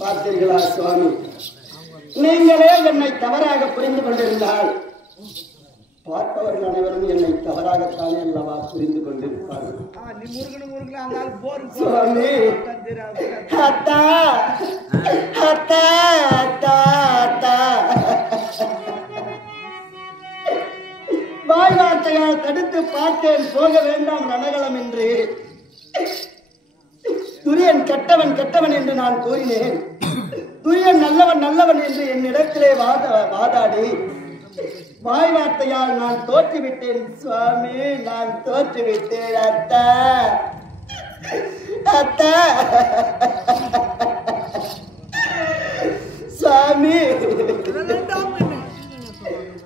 பார்த்தீர்களா சுவாமி, நீங்களே என்னை தவறாக புரிந்து கொண்டிருந்தால் பார்ப்பவர்கள் அனைவரும் என்னை தவறாகத்தானே அல்லவா புரிந்து கொண்டிருப்பார்கள். சுவாமி, அத்தா அத்தா அத்தா அத்தா வாய் வார்த்தையால் தடுத்து பார்த்தேன், போக வேண்டாம் ரணகளம் என்று. துரியன் கெட்டவன் கெட்டவன் என்று நான் கூறினேன். துரியன் நல்லவன் நல்லவன் என்று என்னிடத்திலே வாதாடி வாய் வார்த்தையால் நான் தோற்றுவிட்டேன் சுவாமி, நான் தோற்றுவிட்டேன். அத்தா அத்தா சுவாமி,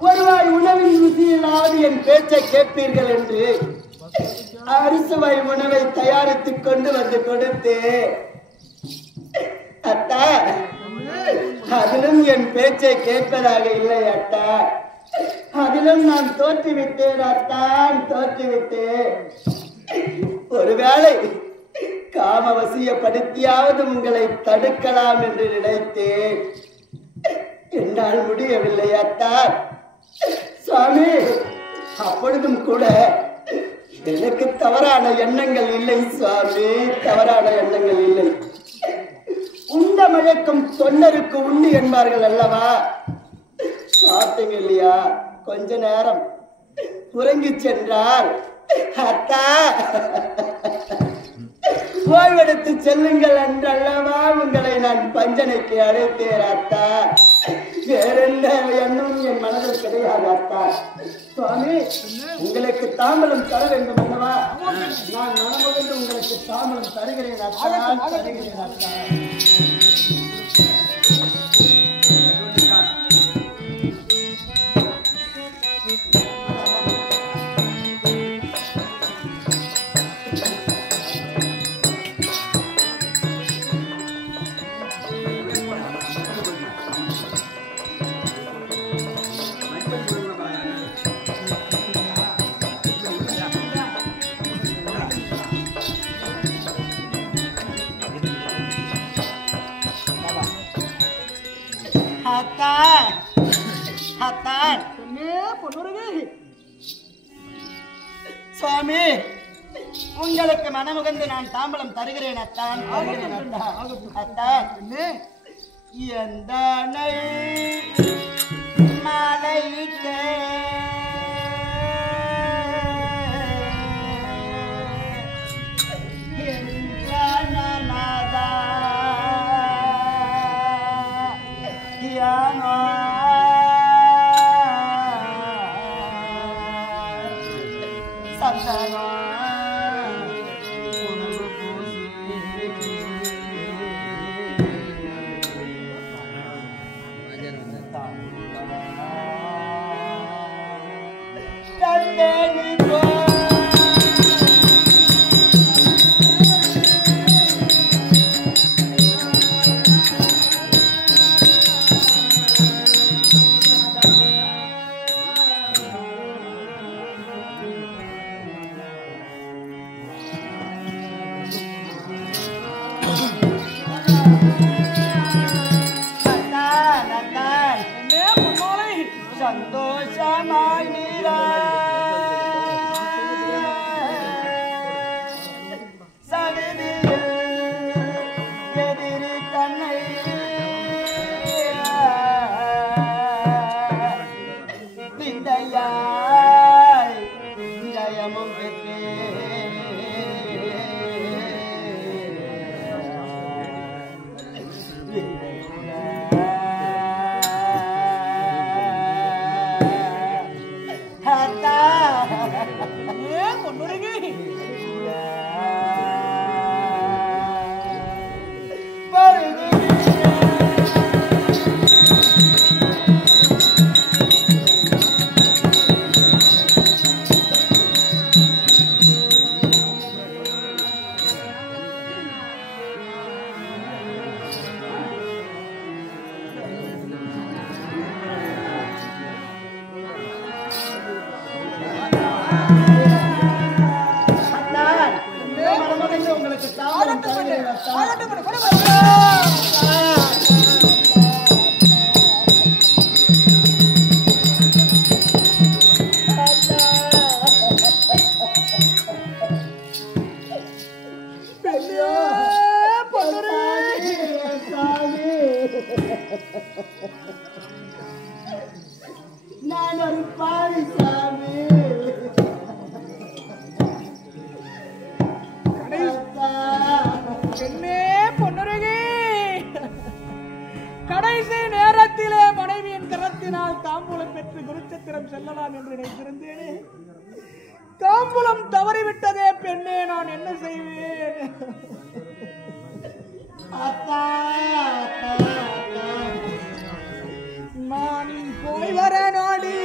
ஒருவாய் உணவின் ருசியிலாவது என் பேச்சை கேட்பீர்கள் என்று அரிசுவை உணவை தயாரித்துக் கொண்டு வந்து கொடுத்து, அத்தா அதிலும் என் பேச்சை கேட்பதாக இல்லை அத்தா, அதிலும் நான் தோற்றுவிட்டேன் அத்தான், தோற்றுவிட்டேன். ஒருவேளை காமவசியப்படுத்தியாவது உங்களை தடுக்கலாம் என்று நினைத்தேன், என்னால் முடியவில்லை அத்தா. சுவாமி, அப்பொழுதும் கூட எனக்கு தவறான எண்ணங்கள் இல்லை சுவாமி, தவறான எண்ணங்கள் இல்லை. உண்ட மழக்கும் தொண்டருக்கு உண்டு என்பார்கள் அல்லவா, சாப்பிட்டீங்க இல்லையா? கொஞ்ச நேரம் உறங்கி சென்றால் அத்தா ஓய்வெடுத்து செல்லுங்கள் என்றல்லவா உங்களை நான் பஞ்சனைக்கு அழைத்தேன் அத்தா. வேறென்ன எண்ணம் என் மனதில் கிடையாது அத்தா. சுவாமி, உங்களுக்கு தாம்பலம் தர வேண்டும் அல்லவா, நான் மனமுகந்து உங்களுக்கு தாம்பலம் தருகிறேன் அத்தா, தருகிறேன் அத்தா. சுவாமி, உங்களுக்கு மனமுகந்து நான் தாம்பலம் தருகிறேன் அத்தான், தருகிறேன் அத்தான். எந்த நாளைக்கே சந்தோஷமாய் நீரா சவிதியில் எதிரி தன்னை விந்தையாய் ஜயமும் பெற்றே உங்களுக்கு குருச்சத்திரம் செல்லலாம் என்று நினைத்திருந்தேனே. தாம்பூலம் தவறிவிட்டதே பெண்ணே, நான் என்ன செய்வேன்? நான் போய் வர நாடி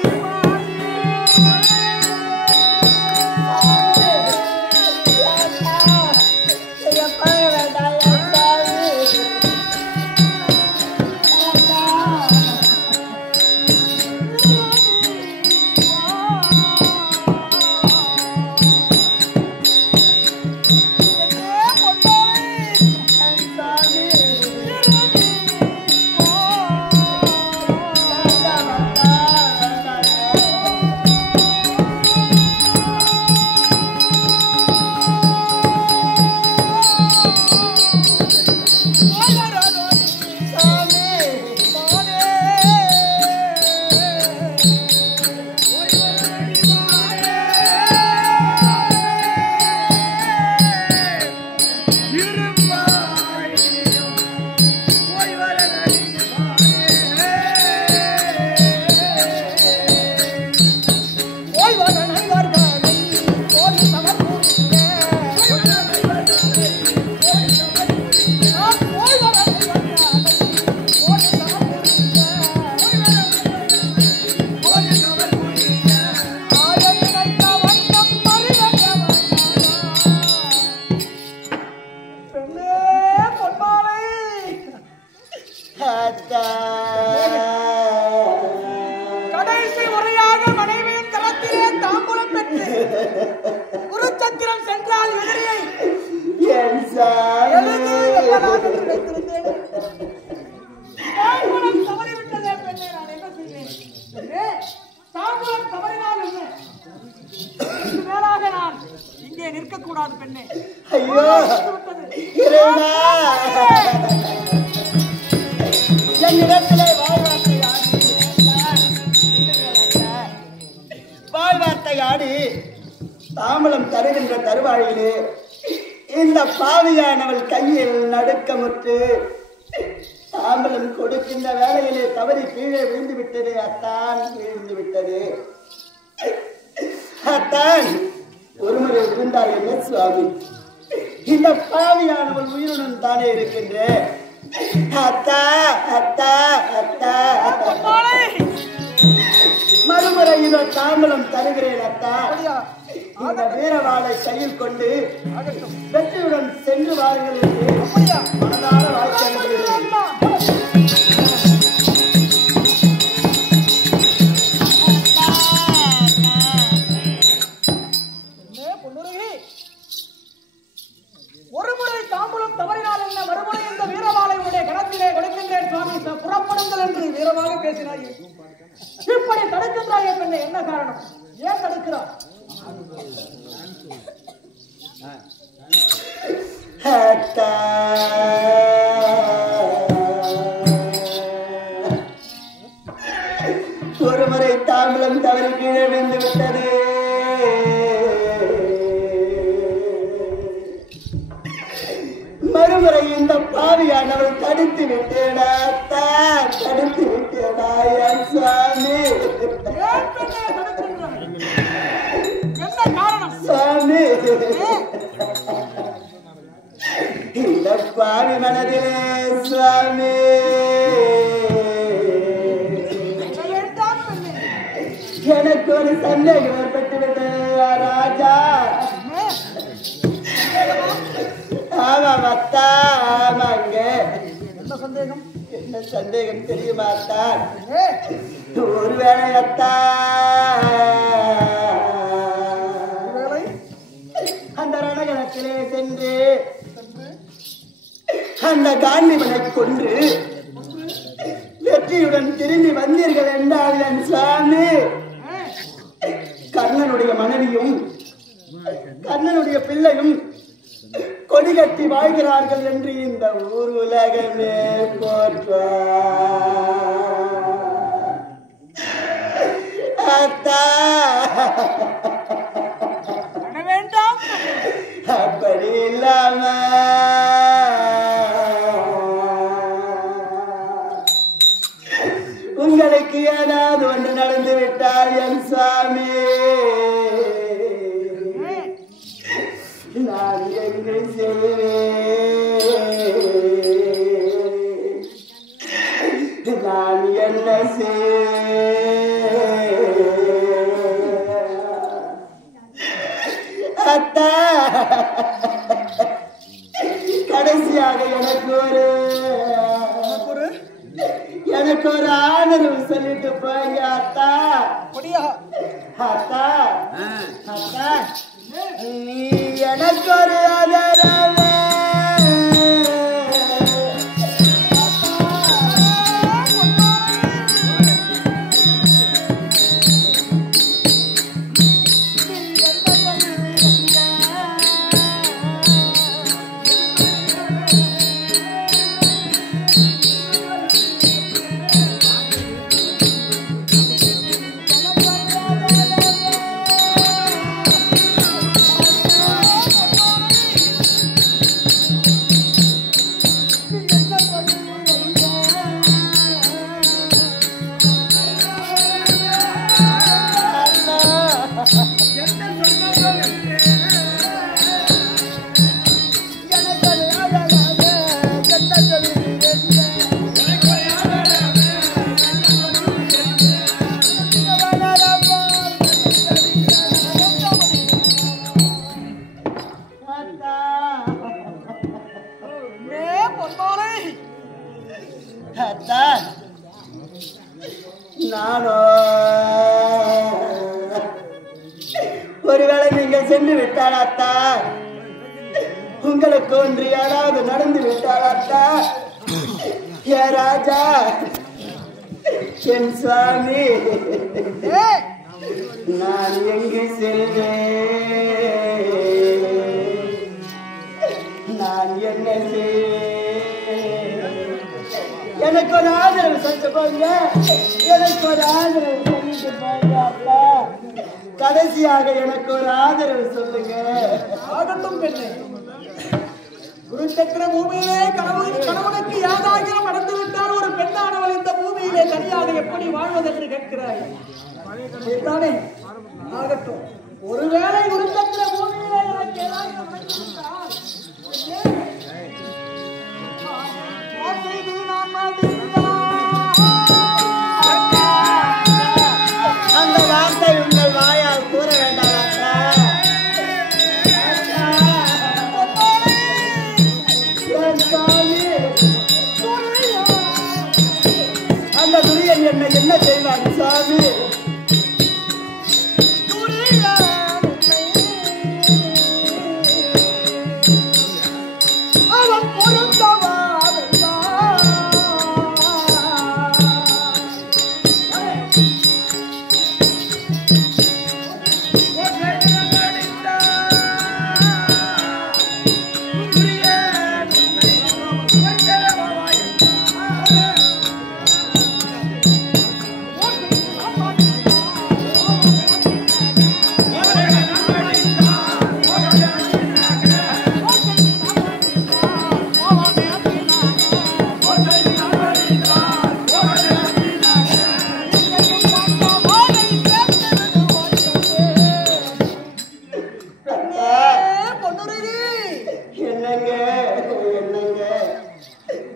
கடைசி முறையாக மனைவியின் கரத்திலே தாம்பூலம் பெற்று குருச்சத்திரம் சென்றால் எதிரியை கிடைத்திருந்தேன். தாம்பூலம் தவறிவிட்டதே பெண்ணே, நான் என்ன செய்வேன்? தாம்பூலம் தவறினால் என்ன? மேலாக நான் இங்கே நிற்கக்கூடாது பெண்ணே. ஐயோ என்னிடத்திலே வாழ்வார்த்தை ஆடி தாம்பலம் தருகின்ற தருவாழியிலே இந்த பாவியானவள் கையில் நடுக்கமுற்று தாம்பலம் கொடுக்கின்ற வேளையிலே தவறி கீழே விழுந்து விட்டது. அத்தான் விழுந்து விட்டது. அத்தான் ஒருமுறை விழுந்தாள் என்ன சுவாமி? இந்த பாவியானவள் உயிருடன் தானே இருக்கின்றேன். அத்தா அத்தா அத்தா மறுமுறை இதோ தாம்பலம் தருகிறேன் அத்தா. இந்த வீரவாளை கையில் கொண்டு வெற்றியுடன் சென்று வாருங்கள் என்று மனதார வாழ்க்கை ஒருமுறை தாம்பூலம் தவறினால் என்ன, மறுமுறை இந்த வீரவாளை உடைய கணத்திலே கொடுக்கின்றேன் சுவாமி, புறப்படுங்கள் என்று வீரமாக பேசினாயே. இப்படி தடுக்கின்றாயே பெண்ணே, என்ன காரணம்? ஏன் தடுக்கிறார்? ஒருமுறை தாம்பலம் தவறி கீழே விழுந்து விட்டது. மறுமுறை இந்த பாவியானவள் தடுத்து விட்டேடா, தடுத்து விட்டேடா என் சுவாமி. சுவாமி இந்த பாவி மனதிலே சுவாமி எனக்கு ஒரு சந்தேகம் ஏற்பட்டு விட்டது ராஜா. ஆமா மத்தா, ஆமாங்க. என்ன சந்தேகம்? என்ன சந்தேகம் தெரியுமா அத்தா? ஒருவேளை அத்தா அந்த ரணகலத்திலே சென்று அந்த காண்டிவனை கொன்று வெற்றியுடன் திரும்பி வந்தீர்கள் என்றால் என் சுவாமி, கர்ணனுடைய மனைவியும் கர்ணனுடைய பிள்ளையும் கொடி கட்டி வாழ்கிறார்கள் என்று இந்த ஊர் உலகமே போற்றார். அத்தா வேண்டாம், அப்படி இல்லாம உங்களுக்கு ஏதாவது ஒன்று நடந்து விட்டால் சுவாமி நான் எங்கு செய்வேன் நான் என்ன அத்தா கடைசியாக எனக்கு ஒரு ஆதரவு சொல்லிட்டு போங்க அத்தா அத்தா அத்தா நீ எனக்கு ஒரு ஆதரவு ஒருவேளை நீங்கள் சென்று விட்டால் அத்தா உங்களுக்கு ஒன்று யாராவது நடந்து விட்டால் அத்தா ஏ ராஜா என் சுவாமி நான் எங்கு செல்வேன் நான் என்ன எனக்கு ஒரு ஆதரவு சொல்லிட்டு போங்க எனக்கு ஒரு ஆதரவு சொல்லிட்டு போங்க அப்பா கடைசியாக எனக்கு ஒரு ஆதரவு சொல்லுங்க ஆகட்டும் பெண்ணே குருச்சக்கர பூமியிலே கணவனுக்கு யாதாகிலும் நடந்து விட்டால் ஒரு பெண்ணானவள் இந்த பூமியிலே தனியாக எப்படி வாழ்வதென்று கேட்கிறாய் தானே ஆகட்டும் ஒருவேளை குருச்சக்கர பூமியிலே எனக்கு ஏதாவது அந்த வார்த்தை உங்கள் வாயால் கூற வேண்டாம் அந்த துரியன் என்ன செய்வான் சாமி அவன் பொருந்தவா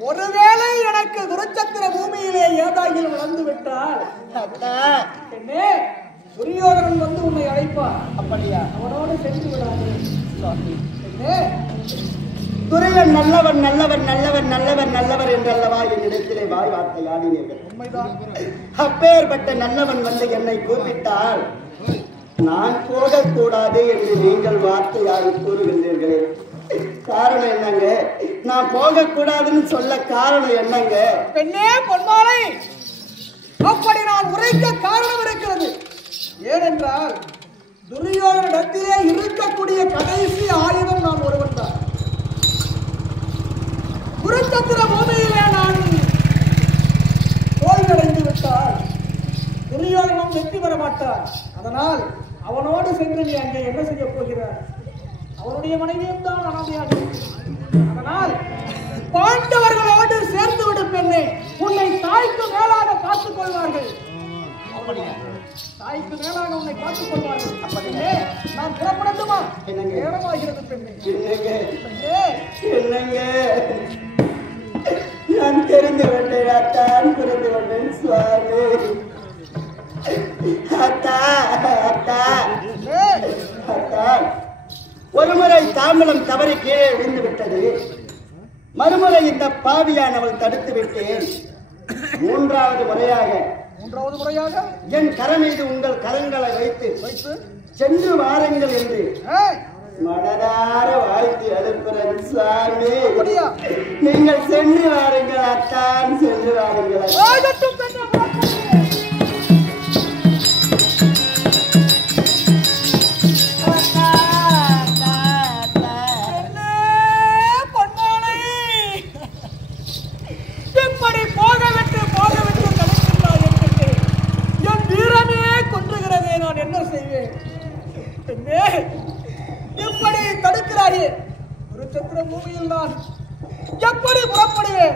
ஒருவேளை எனக்கு குருச்சக்கர பூமியிலே ஏதாகிலும் வளர்ந்து விட்டால் துரியோதனன் வந்து உன்னை அழைப்பார் அப்படியா அவனோடு சென்று விடாது துரியன் நல்லவன் நல்லவன் நல்லவன் நல்லவன் நல்லவர் என்றல்லவா என்னிடத்திலே வாய் வார்த்தை ஆடினீர்கள் உண்மைதான் அப்பேற்பட்ட நல்லவன் வந்து என்னை கூப்பிட்டால் நான் போகக்கூடாது என்று நீங்கள் வார்த்தையாக கூறுகின்றீர்களே காரணம் என்னங்க நான் போகக்கூடாதுன்னு சொல்ல காரணம் என்னங்க பெண்ணே பொன்மாலை அப்படி நான் உரைக்க காரணம் இருக்கிறது ஏனென்றால் துரியோதனிடத்திலே இருக்கக்கூடிய கடைசி ஆயுதம் நான் ஒருவன் தான் குருச்சக்கர பூமியிலே நான் தோல்வியடைந்து விட்டால் துரியோதனன் வெற்றி பெற மாட்டார் அதனால் அவனோடு சென்று நீ அங்கே என்ன செய்ய போகிறார் அவருடைய மனைவியும் தான் அனாதையாக அதனால் பாண்டவர்களோடு சேர்ந்து விடும் பெண்ணே உன்னை தாய்க்கு மேலாக காத்துக் கொள்வார்கள் தாய்க்கு மேலாக நம்மை காத்துக் கொள்வார்கள். அப்படியே நாம் புறப்படட்டுமா? என்னங்க? நேரமாகிறது பெண்ணே. என்னங்க? என்னங்க? நான் தெரிந்து கொண்டேன் அத்தான், புரிந்து கொண்டேன் சுவாமி. அத்தா அத்தா அத்தா, ஒருமுறை தாம்பலம் தவறி கீழே விழுந்து விட்டது. மறுமுறை இந்த பாவியானவள் தடுத்து விட்டேன். மூன்றாவது முறையாக என் கர மீது உங்கள் கரங்களை வைத்து சென்று வாருங்கள் என்று மனதார வாழ்த்தி அனுப்புகிறேன் சுவாமி. நீங்கள் சென்று வாருங்கள் அத்தான், சென்று வாருங்கள். எப்படி தடுக்கிறாயே? ஒரு சத்திர பூமியில் நான் எப்படி புறப்படுவேன்?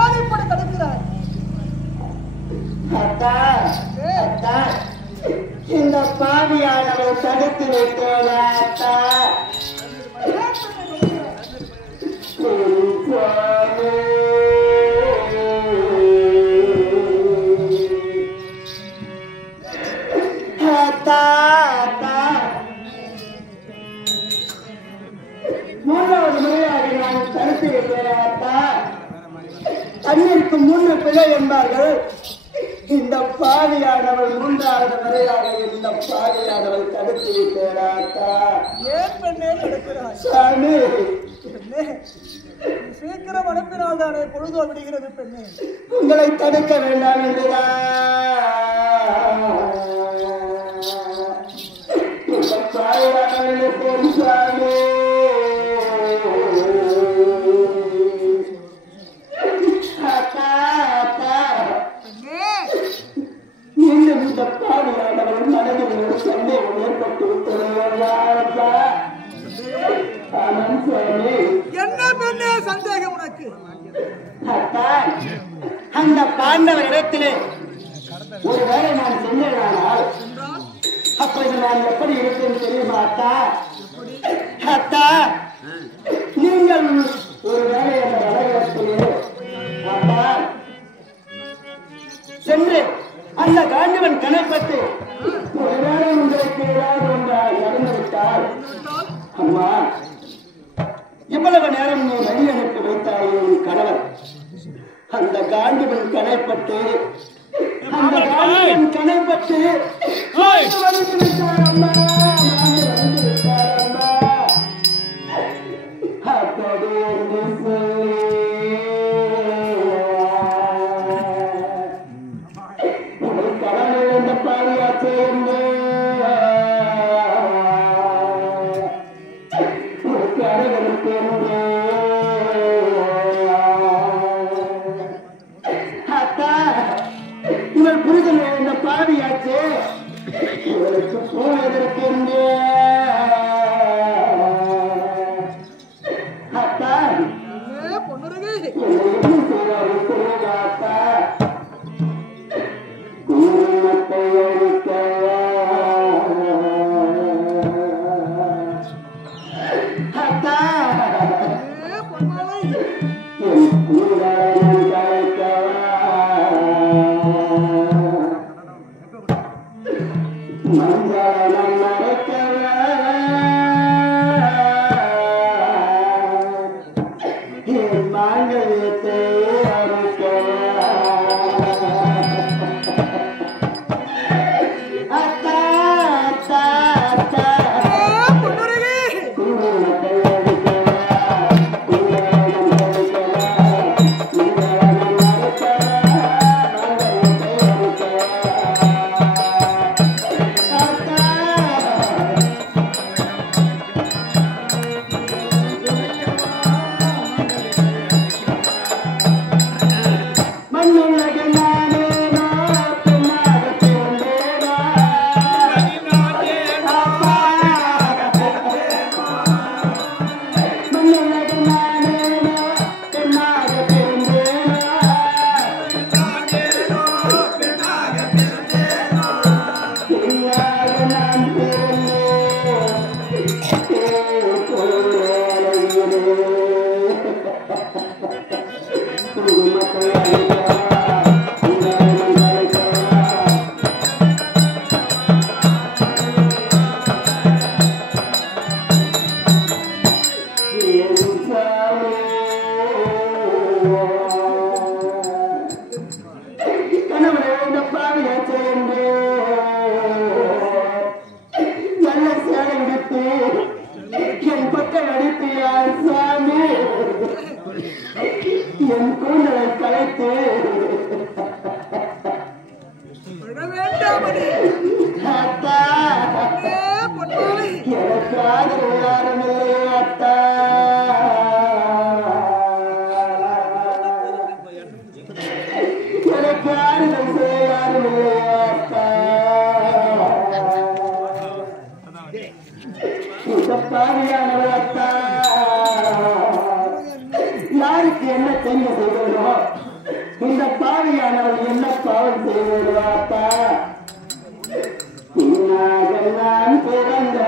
ஏன் இப்படி தடுக்கிறாய்? இந்த பாவியானவள் தடுத்து விட்டேன் அத்தா. மூன்றாவது முறையாக நான் தடுத்து விட்டேன் அத்தா. தண்ணீருக்கு 3 பிழை என்பார்கள். இந்த பாவியானவள் மூன்றாவது முறையாக இந்த பாவியானவள் தடுத்து விட்டேன் அத்தா. ஏன் பெண்ணே தடுக்கிறாய்? சாமி, பெண்ணே சீக்கிரம் அனுப்பினால் தானே பொழுதோ விடுகிறது. பெண்ணே உங்களை தடுக்க வேண்டாம் என்றுதான் இந்த பாவியானவள் சாமி. மீண்டும் இந்த பாவியானவள் மனதில் ஒரு சந்தேகம் ஏற்பட்டு விட்டது. என்ன பெண்ணே சந்தேகம் உனக்கு? அந்த பாண்டவர் இடத்திலே ஒருவேளை நான் சென்றேனானால் அப்படி நான் எப்படி இருப்பேன் தெரியுமா அத்தா? அத்தா, நீங்கள் ஒருவேளை அந்த வடகிழத்திலே அத்தா சென்று அந்த காண்டவன் கணப்பட்டு ஒருவேளை உங்களுக்கு ஏதாவது ஒன்றால் நடந்துவிட்டால், அம்மா இவ்வளவு நேரம் நீ வழி அனுப்பி வைத்தாயே உன் கணவர், அந்த காண்டவன் கணைப்பட்டு அந்த காண்டவன் கணைப்பட்டு வந்து விட்டார் அம்மா, வந்து விட்டார் அம்மா. அப்படி என்று சொல்லி கடவுள் எந்த பாரியாச்சே என்று இவர் புரிதல் இந்த பாவியாச்சு இவருக்கு போவதற்கு அத்தா அத்தா குடும்பத்தை அழிக்க அத்தா மங்களம் மறைக்கவா என் மாங்கல்யத்தை அறுக்கவா அத்தா அத்தா அத்தா குடும்பத்தை அழிக்கவா குடும்பம் அழிக்கவா யாருக்கு என்ன தெரிய செய்வதோ இந்த பாவியானவள் என்ன பாவம் செய்வதா நான் பிறந்த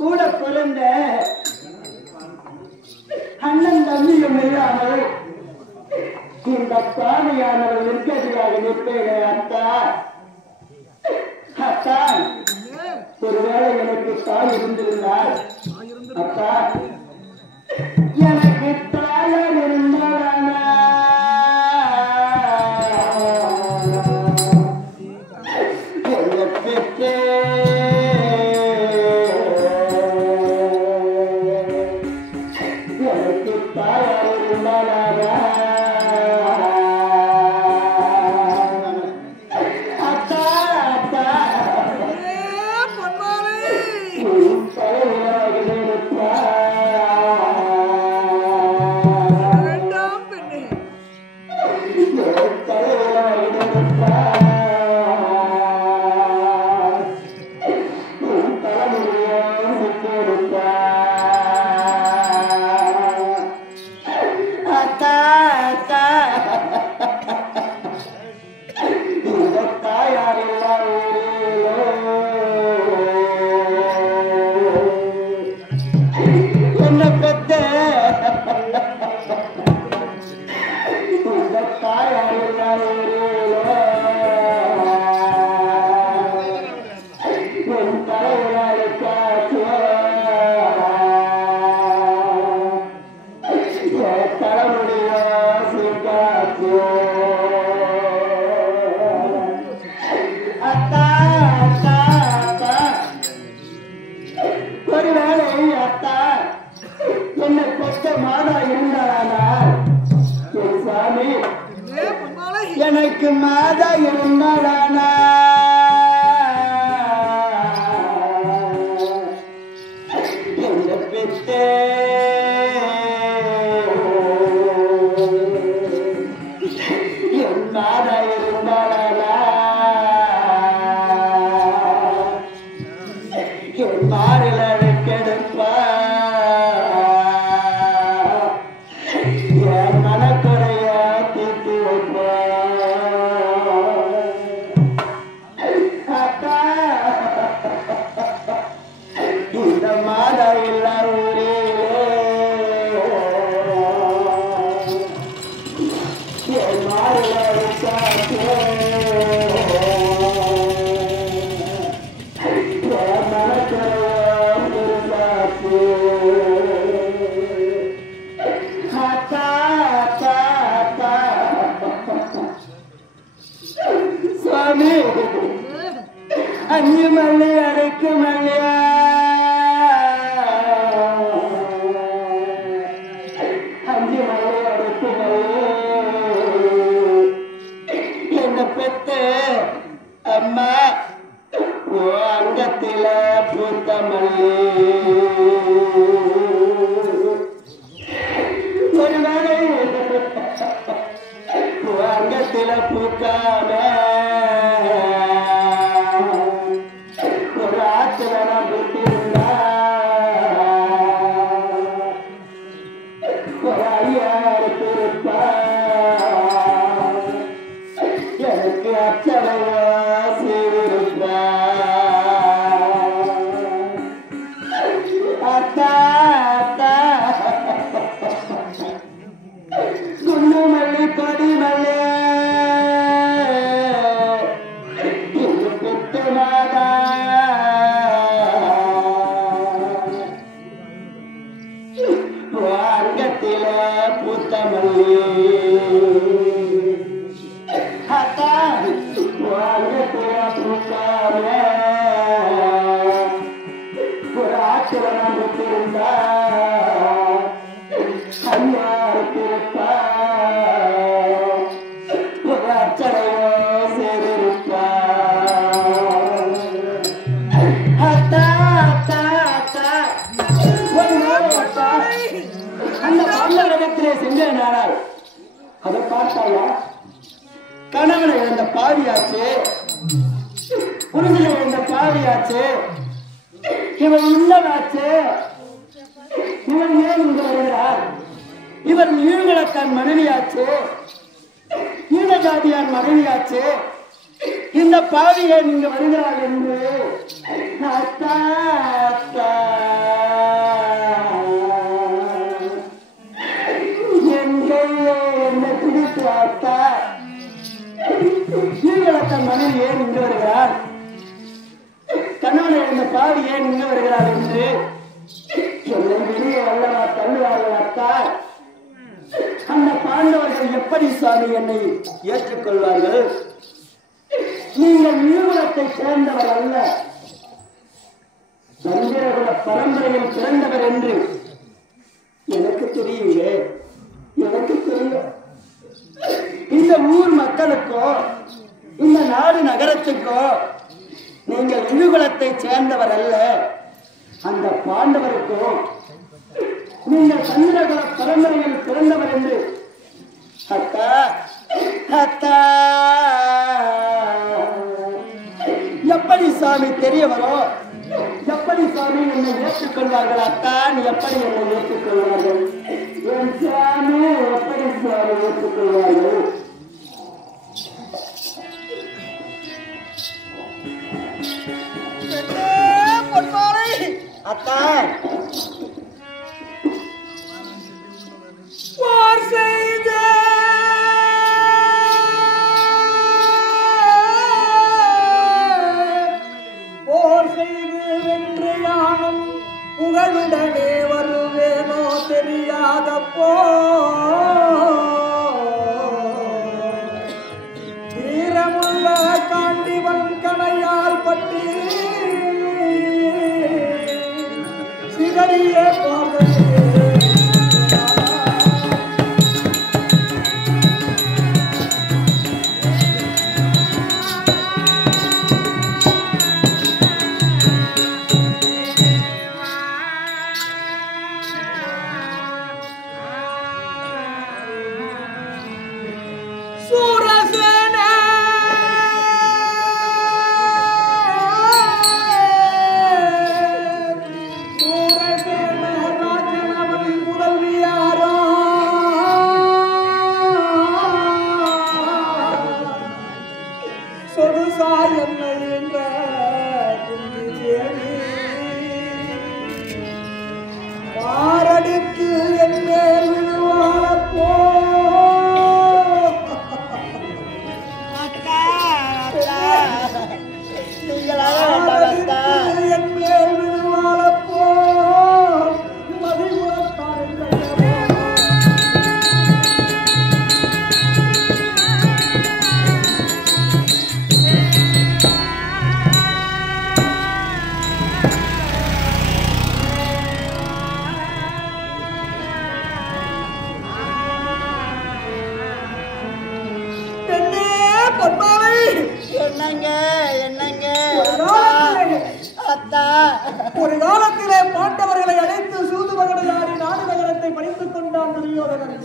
கூட பிறந்த அண்ணன் தம்பியும் இல்லாமல் இந்த பாவியானவர் நிற்கதியாக நிற்பேனே அத்தா அத்தா ஒருவேளை எனக்கு தாய் இருந்திருந்தால் அத்தா எனக்கு தாயார் இருந்தால் பெற்றே எனக்கு மாதா இருந்தாளானா என்ன பெற்றே என் மாதா இருந்தா சுவாமி அஞ்சு மல்லி அரைக்கு மல்லியா அஞ்சு மல்லி அரைக்கு என்ன பெத்த அம்மா அங்கத்தில பூத்த மல்லி ஒருவேளை அங்கத்தில பூக்காம ஒரு ஆத்துல நான் பூத்திருந்தா ஒரு ஐயாயிரத்து இருப்பா எனக்கு அச்சனையா செய்திருப்பா அத்தா அத்தா குண்டு மல்லி கொடி மல்லி பெத்து மாதா அங்கத்தில பூத்த மல்லி அத்தா அங்கத்தில பூக்காம ஒரு ஆட்சியில நான் விட்டிருந்தா அஞ்சாயிருப்பா ஒரு அச்சனையோ செய்திருப்பா அத்தா அத்தா அத்தா ஒரு நாள் அத்தா அந்த பாண்டவரிடத்திலே சென்ற நாளால் அதை பார்த்தாயா கணவனை இழந்த பாவியாச்சு புரிதலை இழந்த பாவியாச்சு இவன் இல்லவாச்சு இவன் ஏன் இங்கு வருகிறார் இவர் ஈழத்தன் மனைவியாச்சு ஈழஜாதியார் மனைவியாச்சு இந்த பாவியை நீங்க வருகிறார் என்று அத்தா அத்தா என்ன பிடித்து அத்தா ஈழத்தன் மனைவி ஏன் இங்கு வருகிறார் கணவனை இந்த பாவி ஏன் இங்கு வருகிறார் என்று என்னை வெளியே வல்லவா தள்ளுவார்கள் அத்தா அந்த பாண்டவர்கள் எப்படி சுவாமி என்னை ஏற்றுக்கொள்வார்கள் நீங்கள் ஈழத்தை சேர்ந்தவர் அல்ல சந்திரகுல பரம்பரையில் பிறந்தவர் என்று எனக்கு தெரியுங்க எனக்கு தெரியும் இந்த ஊர் மக்களுக்கோ இந்த நாடு நகரத்துக்கோ நீங்கள் இழுகுலத்தை சேர்ந்தவர் அல்ல அந்த பாண்டவருக்கோ நீங்கள் சந்திரகுல பரம்பரையில் பிறந்தவர் என்று அத்தா அத்தா எப்படி சாமி தெரிய வரும் எப்படி சாமி என்னை ஏற்றுக்கொள்வார்கள் அத்தா நீ எப்படி என்னை ஏற்றுக்கொள்வார்கள் என் சாமி எப்படி சாமி ஏற்றுக்கொள்வார்கள் அத்தா போர் செய்த வென்று யானும் புகழுடனே வருவேனோ தெரியாத தீரமுள்ள காண்டிவன் கணையால் பட்டி சிதறிய பொன்மாலை என்னங்க என்னங்க அத்தா ஒரு காலத்திலே பாண்டவர்களை அழைத்து சூதுமகனாரி நாடு நகரத்தை பறித்துக் கொண்டான் துரியோதனன்.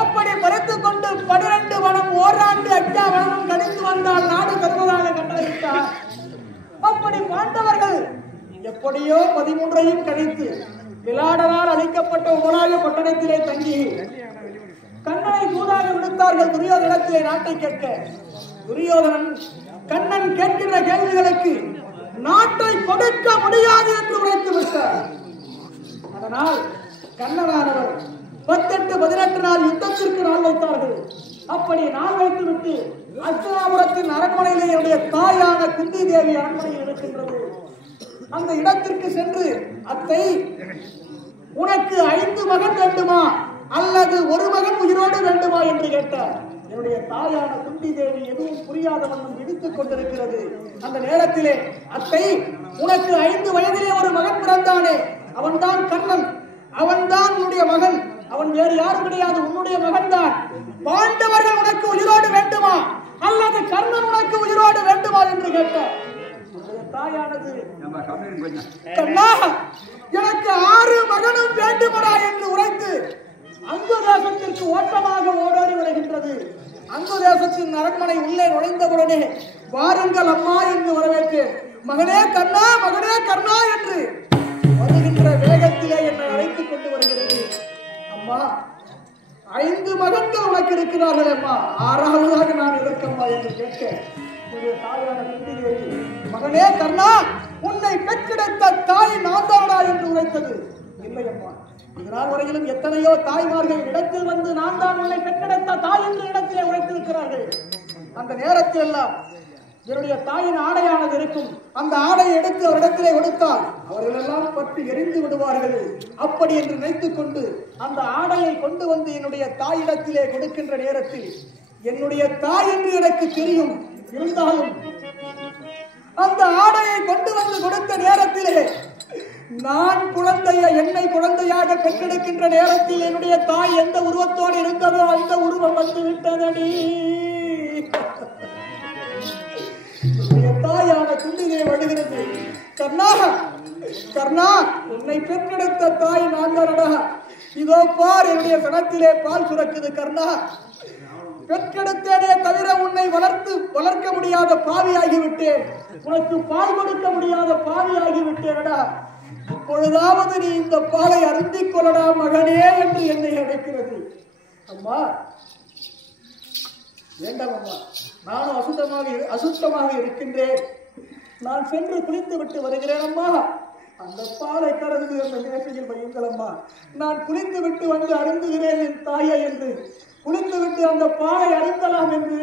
அப்படி பறித்துக் கொண்டு 12 வனம் ஓராண்டு அச்சா வனமும் கடித்து வந்தால் நாடு தருவதாக கண்டறிந்தார். அப்படி பாண்டவர்கள் எப்படியோ 13ஐயும் கழித்து விளாடனால் அளிக்கப்பட்ட உபராக பட்டணத்திலே தங்கி கண்ணனை தூதாக விடுத்தார்கள் துரியோதனத்திலே நாட்டை கேட்க. துரியோதனன் கண்ணன் கேட்கின்ற கேள்விகளுக்கு நாட்டை கொடுக்க முடியாது என்று உரைத்து விட்டார். அதனால் கண்ணனானவர் 18 நாள் யுத்தத்திற்கு நாள் வைத்தார்கள். அப்படி நாள் வைத்துவிட்டு அஸ்தினாபுரத்தின் அரண்மனையிலே என்னுடைய தாயான குந்தி தேவி அரண்மனையில் இருக்கின்றது. அந்த இடத்திற்கு சென்று அத்தை உனக்கு 5 மகன் வேண்டுமா அல்லது 1 மகன் உயிரோடு வேண்டுமா என்று கேட்டார். என்னுடைய தாயான குந்தி தேவி எதுவும் புரியாத வண்ணம் இடித்துக் கொண்டிருக்கிறது. அந்த நேரத்திலே அத்தை உனக்கு 5 வயதிலே ஒரு மகன் பிறந்தானே அவன்தான் கண்ணன், அவன்தான் உன்னுடைய மகன், அவன் வேறு யாரும் கிடையாது, உன்னுடைய மகன் தான். பாண்டவர்கள் உனக்கு உயிரோடு வேண்டுமா அல்லது கர்ணன் உனக்கு உயிரோடு வேண்டுமா என்று கேட்டார். தாயானது கண்ணா எனக்கு 6 மகனும் வேண்டுமடா என்று உரைத்து அங்கு தேசத்திற்கு ஓட்டமாக ஓடோடி வருகின்றது. அங்கு தேசத்தின் அரண்மனை உள்ளே நுழைந்தவுடனே வாருங்கள் அம்மா என்று வரவேற்று மகனே கண்ணா மகனே கர்ணா என்று வருகின்ற வேகத்திலே என்னை அழைத்துக் கொண்டு வருகிறது. அம்மா 5 மகன்கள் உனக்கு இருக்கிறார்கள் அம்மா, 6வதாக நான் இருக்கம்மா என்று கேட்க தாயான மகனே கர்ணா உன்னை பெற்றெடுத்த தாய் நான் தானா என்று உரைத்தது. இல்லை அம்மா, இதனால் வரையிலும் எத்தனையோ தாய்மார்கள் இடத்தில் வந்து நான் தான் உன்னை பெற்றெடுத்த தாய் என்ற இடத்திலே உரைத்திருக்கிறார்கள். அந்த நேரத்தில் எல்லாம் என்னுடைய தாயின் ஆடையானது இருக்கும். அந்த ஆடையை எடுத்து அவரிடத்திலே கொடுத்தால் அவர்கள் எல்லாம் பற்றி எரிந்து விடுவார்கள். அப்படி என்று நினைத்துக் கொண்டு அந்த ஆடையை கொண்டு வந்து என்னுடைய தாயிடத்திலே கொடுக்கின்ற நேரத்தில் என்னுடைய தாய் என்று எனக்கு தெரியும். இருந்தாலும் அந்த ஆடையை கொண்டு வந்து கொடுத்த நேரத்திலே நான் என்னை குழந்தையாக பெற்றெடுக்கின்ற நேரத்தில் என்னுடைய தாய் எந்த உருவத்தோடு இருந்ததோ அந்த உருவம் வந்து விட்டதடி. தாயான குந்திலே வருகிறது. கர்ணா கர்ணா உன்னை பெற்றெடுத்த தாய் நான் தானடா. இதோ பார் என்னுடைய சனத்திலே பால் சுரக்குது. கர்ணா பெற்றெடுத்தேனே தவிர உன்னை வளர்க்க முடியாத பாவியாகிவிட்டேன், உனக்கு பால் கொடுக்க முடியாத பாவியாகிவிட்டேனடா. இப்பொழுதாவது நீ இந்த பாலை அருந்திக் கொள்ளடா மகனே என்று என்னை அழைக்கிறது. அம்மா வேண்டாம் அம்மா, நானும் அசுத்தமாக இருக்கின்றேன், நான் சென்று குளித்து விட்டு வருகிறேன் அம்மா. அந்த பாலை கறந்து அந்த மேசையில் வையுங்கள் அம்மா, நான் குளித்து விட்டு வந்து அருந்துகிறேன் என் தாயை என்று குளித்து விட்டு அந்த பாலை அருந்தலாம் என்று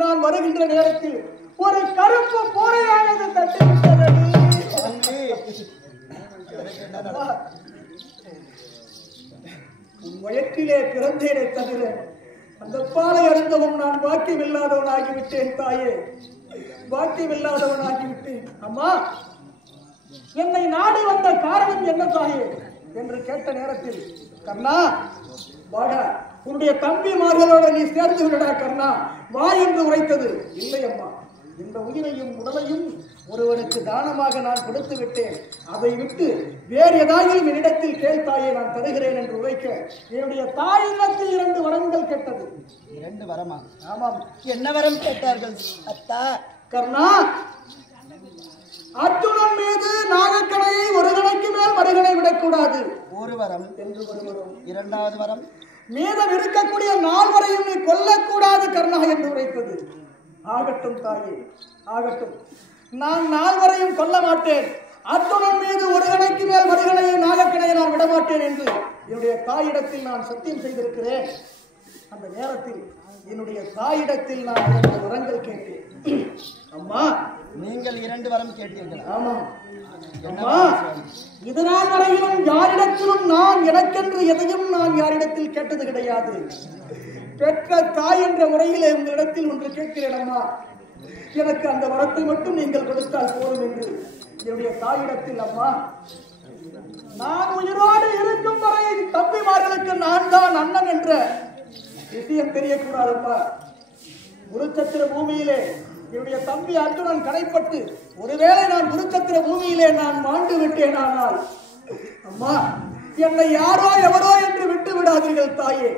நான் வருகின்ற நேரத்தில் ஒரு கருப்பு போரையானது தட்டிவிட்டது. உன் வயற்றிலே பிறந்தேனே தவிர அந்த பாலை அருந்தவும் நான் பாக்கியமில்லாதவன் ஆகிவிட்டேன் தாயே, பாக்கியமில்லாதவன் ஆகிவிட்டேன். அம்மா என்னை நாடி வந்த காரணம் என்ன தாயே என்று கேட்ட நேரத்தில் கர்ணா வாடா, உன்னுடைய தம்பிமார்களோட நீ சேர்ந்து விடடா கர்ணா வா என்று உரைத்தது. இல்லை அம்மா, இந்த உயிரையும் உடலையும் ஒருவனுக்கு தானமாக நான் கொடுத்து விட்டேன், அதை விட்டு வேறு ஏதாயும் என்னிடத்தில் கேள்தாயை நான் தருகிறேன் என்று உரைக்க என்னுடைய தாயிடத்தில் 2 வரங்கள் கேட்டது. 2 வரமா? ஆமாம். என்ன வரம் கேட்டார்கள் அத்தா? கர்ணா அர்ஜுனன் மீது நாகக்கணையை ஒரு கணைக்கு மேல் மறுகணை விடக்கூடாது, ஒரு வரம் என்று ஒரு வரம். 2வது வரம் மீதம் இருக்கக்கூடிய 4 வரையும் நீ கொல்லக்கூடாது கர்ணா என்று உரைத்தது. ஆகட்டும் தாயே ஆகட்டும், நான் 4 வரையும் கொல்ல மாட்டேன், அர்ஜுனன் மீது ஒரு கணைக்கு மேல் மறுகணையை நாகக்கணையை நான் விடமாட்டேன் என்று என்னுடைய தாயிடத்தில் நான் சத்தியம் செய்திருக்கிறேன். அந்த நேரத்தில் என்னுடைய தாயிடத்தில் நான் 2 வரங்கள் கேட்டேன். அம்மா நீங்கள் 2 வரம் கேட்டீர்கள். ஆமாம் அம்மா, இதனால் வரையிலும் யாரிடத்திலும் நான் எனக்கென்று எதையும் நான் யாரிடத்தில் கேட்டது கிடையாது. பெற்ற தாய் என்ற முறையிலே உங்களிடத்தில் ஒன்று கேட்கிறேன் அம்மா, எனக்கு அந்த வரத்தை மட்டும் நீங்கள் கொடுத்தால் போதும் என்று என்னுடைய தாயிடத்தில். அம்மா நான் உயிரோடு இருக்கும் வரை தம்பிமார்களுக்கு நான் தான் அண்ணன் என்ற விஷயம் தெரியக்கூடாதப்பா. ஒரு குருச்சத்திர பூமியிலே என்னுடைய தம்பி அர்ஜுனன் கடைப்பட்டு ஒருவேளை நான் குருச்சத்திர பூமியிலே நான் மாண்டு விட்டேனானால் அம்மா என்னை யாரோ எவரோ என்று விட்டு விடாதீர்கள் தாயே.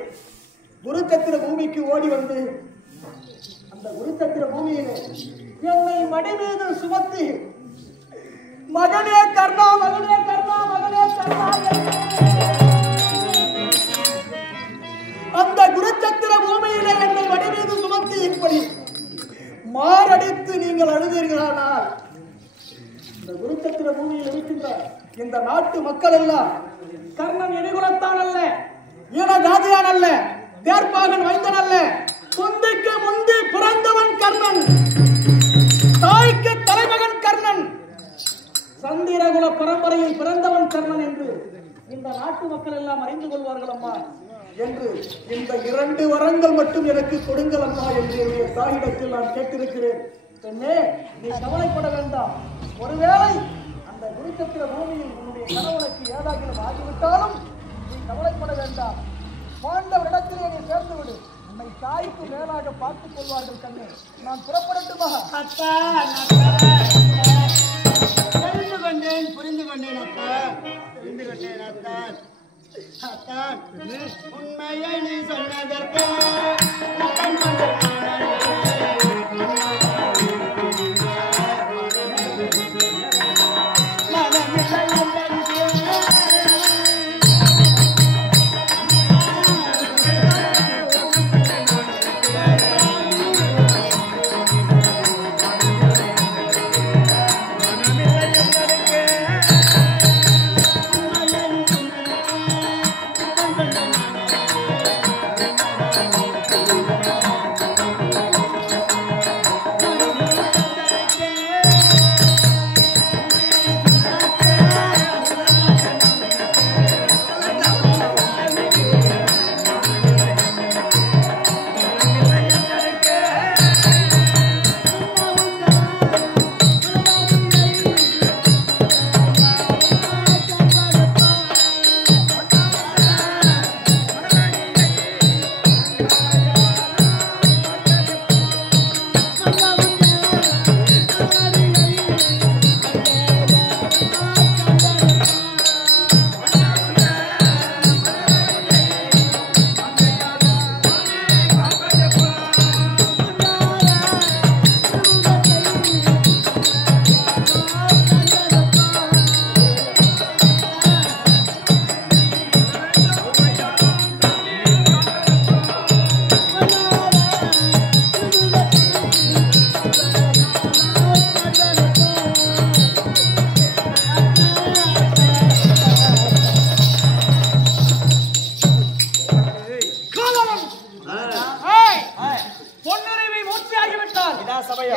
குருச்சத்திர பூமிக்கு ஓடி வந்து அந்த குருச்சத்திர பூமியிலே என்னை மடி மீது சுமத்தி மகனே கர்ணா மகனே கர்ணா மகனே கர்ணா அந்த குருச்சத்திர பூமியிலே என்னை மடி மீது சுமத்தி இப்படி மாரடித்து நீங்கள் அழுதீர்களானால் இந்த குருச்சத்திர பூமியில் இருக்கின்ற இந்த நாட்டு மக்கள் எல்லாம் கர்ணன் எரிகுலத்தான் அல்ல, ஈன ஜாதியான் அல்ல, தேர்ப்பாகன் வைத்தன் அல்ல, முந்திக்கு முந்தி பிறந்தவன் கர்ணன், தாய்க்கு தலைமகன் கர்ணன், சந்திரகுல பரம்பரையில் பிறந்தவன் கர்ணன் என்று இந்த நாட்டு மக்கள் எல்லாம் அறிந்து கொள்வார்கள் அம்மா என்று இந்த 2 வரங்கள் மட்டும் எனக்கு கொடுங்கள் அம்மா என்று என்னுடைய தாயிடத்தில் நான் கேட்டிருக்கிறேன். பெண்ணே, நீ கவலைப்பட வேண்டாம். ஒருவேளை அந்த குருச்சத்திர பூமியில் உன்னுடைய கணவனுக்கு ஏதாகிலும் ஆகிவிட்டாலும் நீ கவலைப்பட வேண்டாம். பாண்டவரிடத்திலே நீ சேர்ந்து விடு. உன்னை தாய்க்கு மேலாக பார்த்துக் கொள்வார்கள் கண்ணே. நான் புறப்படட்டுமா? புரிந்து கொண்டேன் அத்தா, புரிந்து கொண்டேன் அத்தா. அத்தா, உண்மையை நீ சொன்னதற்கு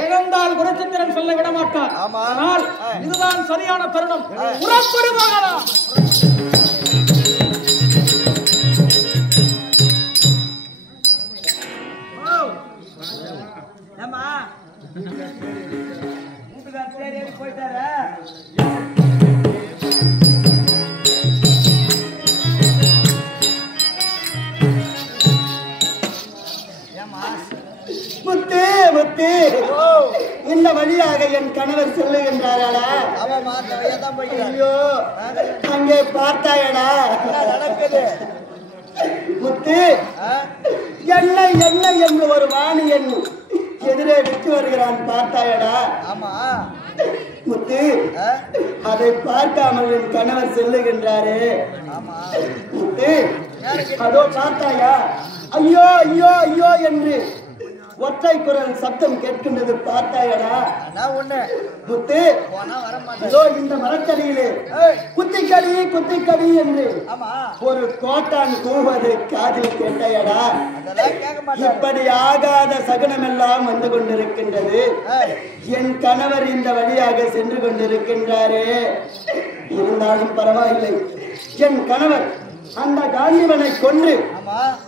இழந்தால் குருச்சத்திரன் சொல்ல விட மாட்டார். ஆனால் இதுதான் சரியான தருணம். புறப்படுவாங்களா? போயிட்டாரு. முத்து முத்து, இந்த வழியாக என் கணவர் செல்லுகின்றாரா? ஐயோ, அங்கே பார்த்தாயடா நடக்குது. முத்து, என்ன என்ன என்று ஒரு வாணியன் எதிரே விட்டு வருகிறான், பார்த்தாயடா? முத்து, அதை பார்க்காமல் என் கணவர் செல்லுகின்றாரு. முத்து, அதோ பார்த்தாயா? ஐயோ ஐயோ ஐயோ என்று ஒற்றை குரல் சப்தம் கேட்கின்றது, பார்த்தாயடா? முத்து, இதோ இந்த மரத்தடியிலே குத்திக்கடி குத்திக்கடி என்று ஒரு கோட்டான் கூவது காதில் கேட்டாயடா? இப்படி ஆகாத சகுனம் எல்லாம் வந்து கொண்டிருக்கின்றது. என் கணவர் இந்த வழியாக சென்று கொண்டிருக்கின்றாரே. இருந்தாலும் பரவாயில்லை, என் கணவர் அந்த காந்திவனை கொன்று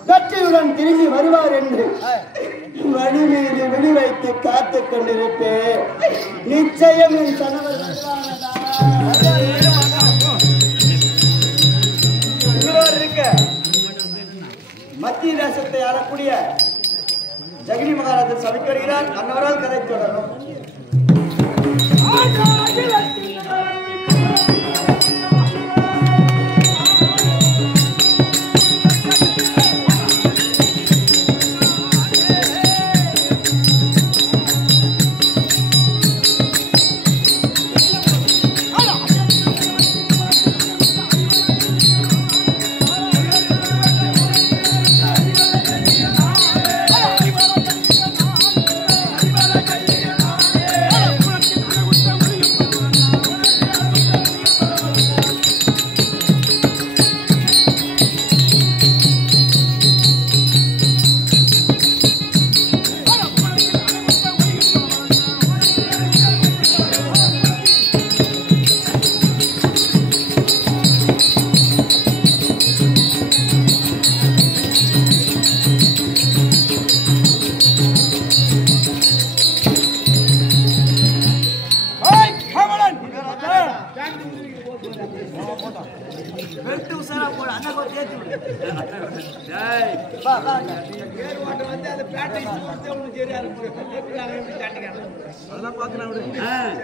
வெற்றியுடன் திரும்பி வருவார் என்று வழி மீது விழி வைத்து காத்துக் கொண்டிருப்பேன். நிச்சயம் என் கணவர் இருக்க மத்திய தேசத்தை ஆளக்கூடிய ஜெகனி மகாராஜர் சபைக்கு வருகிறார். அன்னவரால் கதை தொடரும்.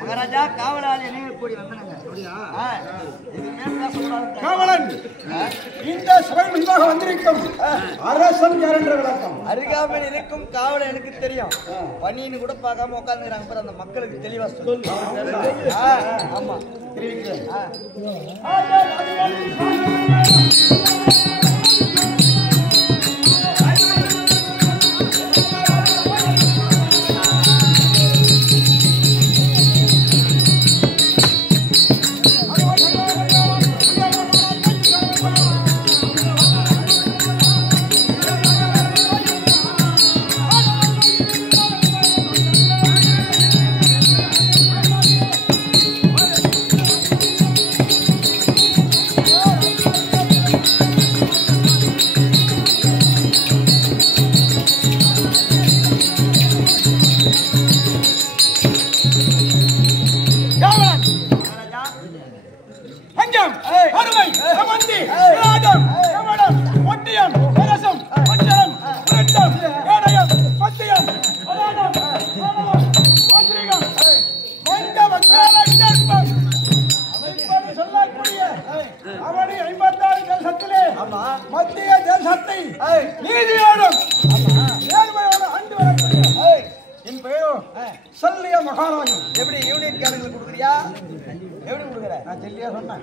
மகாராஜா காவலாளி நினைவு கூடி வந்தனங்க. காவலன் இந்த சபை முன்பாக வந்திருக்கும் அரசன் யார் என்ற விளக்கம். அருகாமையில் இருக்கும் காவலை எனக்கு தெரியும். பணின்னு கூட பார்க்காம உட்காந்துக்கிறாங்க. அந்த மக்களுக்கு தெளிவா சொல்லு. ஆமா தெரிவிக்கிறேன். மத்திய தேசத்தை நீதியோடும் நேர்மையோடு ஆண்டு வரக்கூடிய என் பெயரும் சல்லிய மகாராஜன். எப்படி யூனியன் கேரக்டர் கொடுக்குறியா? எப்படி கொடுக்குற? நான் சொல்லியா சொன்னேன்.